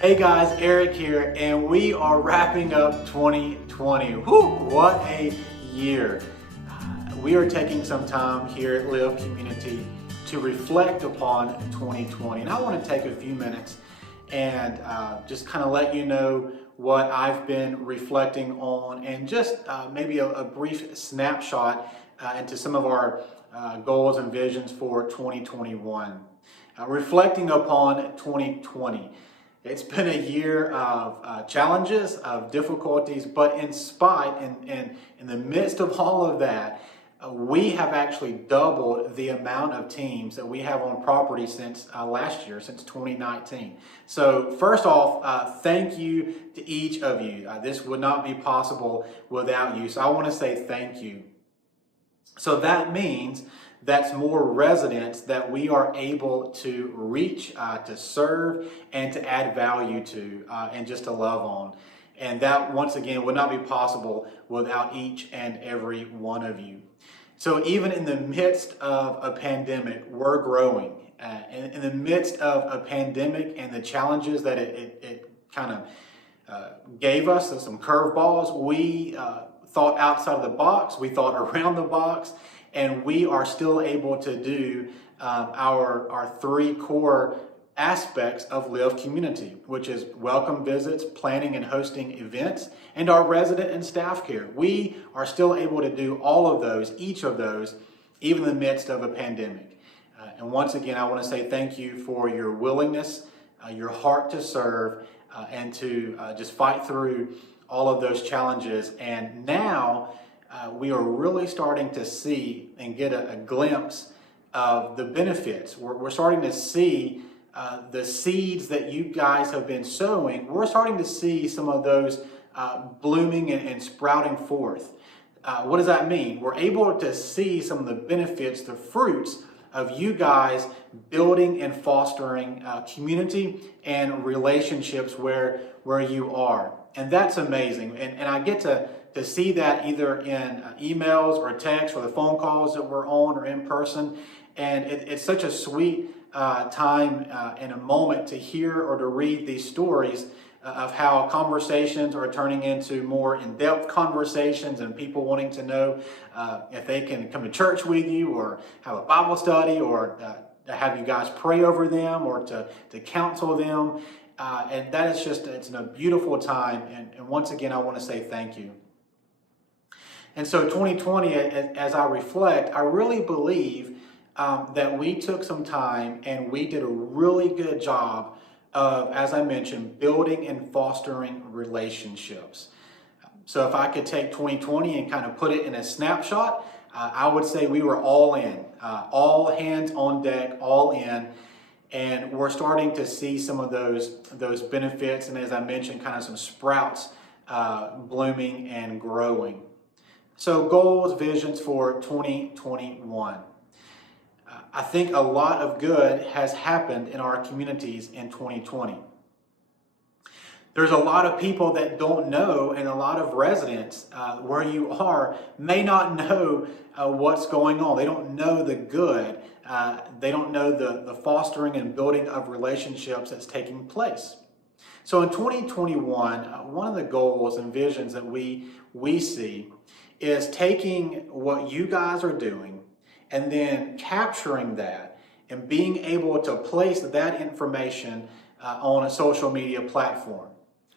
Hey guys, Eric here, and we are wrapping up 2020. Whew, what a year. We are taking some time here at LIV Community to reflect upon 2020. And I want to take a few minutes and just kind of let you know what I've been reflecting on and just maybe a brief snapshot into some of our goals and visions for 2021. Reflecting upon 2020. It's been a year of challenges, of difficulties, but in the midst of all of that, we have actually doubled the amount of teams that we have on property since last year, since 2019. So first off, thank you to each of you. This would not be possible without you. So I want to say thank you. So that means that's more residents that we are able to reach, to serve, and to add value to, and just to love on. And that, once again, would not be possible without each and every one of you. So even in the midst of a pandemic, we're growing. In the midst of a pandemic and the challenges that it kind of gave us, some curveballs, we thought outside of the box, we thought around the box, and we are still able to do our three core aspects of LIV Community, which is welcome visits, planning and hosting events, and our resident and staff care. We are still able to do all of those, each of those, even in the midst of a pandemic. And once again, I want to say thank you for your willingness, your heart to serve, and to just fight through all of those challenges. And now we are really starting to see and get a glimpse of the benefits. We're starting to see the seeds that you guys have been sowing. We're starting to see some of those blooming and sprouting forth. What does that mean? We're able to see some of the benefits, the fruits of you guys building and fostering community and relationships where you are. And that's amazing. And I get to see that either in emails or texts or the phone calls that we're on or in person. And it's such a sweet time and a moment to hear or to read these stories of how conversations are turning into more in-depth conversations and people wanting to know if they can come to church with you or have a Bible study or to have you guys pray over them or to counsel them. And that is just, it's a beautiful time. And once again, I want to say thank you. And so 2020, as I reflect, I really believe that we took some time and we did a really good job of, as I mentioned, building and fostering relationships. So if I could take 2020 and kind of put it in a snapshot, I would say we were all in, all hands on deck, all in. And we're starting to see some of those benefits. And as I mentioned, kind of some sprouts blooming and growing. So goals, visions for 2021. I think a lot of good has happened in our communities in 2020. There's a lot of people that don't know, and a lot of residents where you are may not know what's going on. They don't know the good. They don't know the fostering and building of relationships that's taking place. So in 2021, one of the goals and visions that we see is taking what you guys are doing and then capturing that and being able to place that information on a social media platform.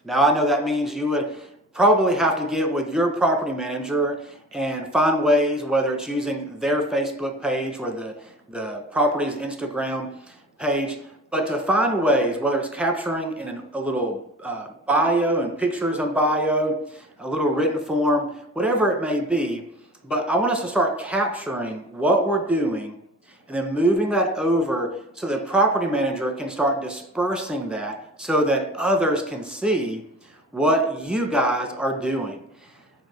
Now, I know that means you would probably have to get with your property manager and find ways, whether it's using their Facebook page or the property's Instagram page, but to find ways, whether it's capturing in a little bio and pictures on bio, a little written form, whatever it may be. But I want us to start capturing what we're doing and then moving that over so the property manager can start dispersing that so that others can see what you guys are doing.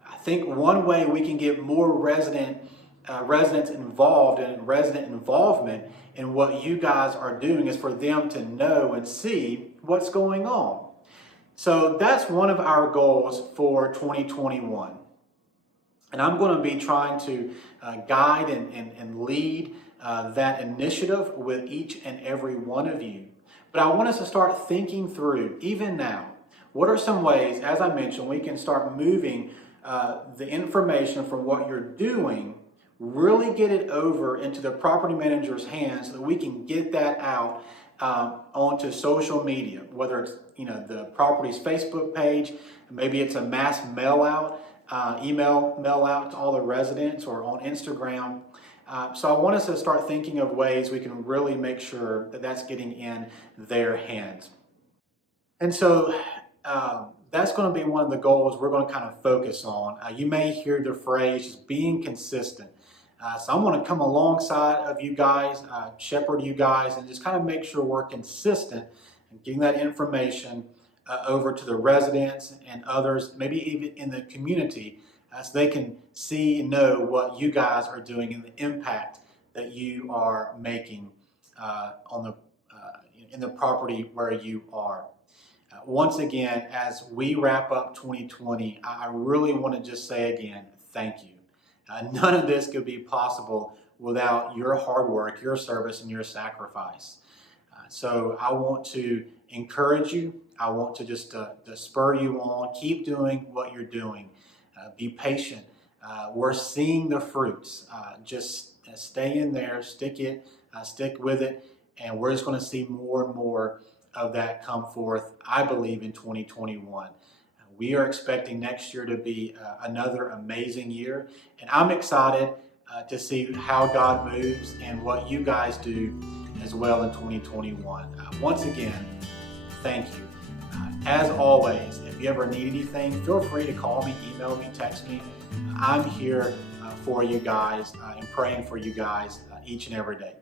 I think one way we can get more residents involved and resident involvement in what you guys are doing is for them to know and see what's going on. So that's one of our goals for 2021. And I'm going to be trying to guide and lead that initiative with each and every one of you. But I want us to start thinking through, even now, what are some ways, as I mentioned, we can start moving the information from what you're doing, really get it over into the property manager's hands so that we can get that out onto social media, whether it's the property's Facebook page, maybe it's a mass mail out, email mail out to all the residents, or on Instagram. So I want us to start thinking of ways we can really make sure that that's getting in their hands. And so that's going to be one of the goals we're going to kind of focus on. You may hear the phrase just being consistent. So I'm going to come alongside of you guys, shepherd you guys, and just kind of make sure we're consistent in getting that information over to the residents and others, maybe even in the community, so they can see and know what you guys are doing and the impact that you are making in the property where you are. Once again, as we wrap up 2020, I really want to just say again, thank you. None of this could be possible without your hard work, your service, and your sacrifice. So I want to encourage you. I want to just to spur you on. Keep doing what you're doing. Be patient. We're seeing the fruits. Just stay in there, stick with it, and we're just going to see more and more of that come forth, I believe, in 2021. We are expecting next year to be another amazing year, and I'm excited to see how God moves and what you guys do as well in 2021. Once again, thank you. As always, if you ever need anything, feel free to call me, email me, text me. I'm here for you guys and praying for you guys each and every day.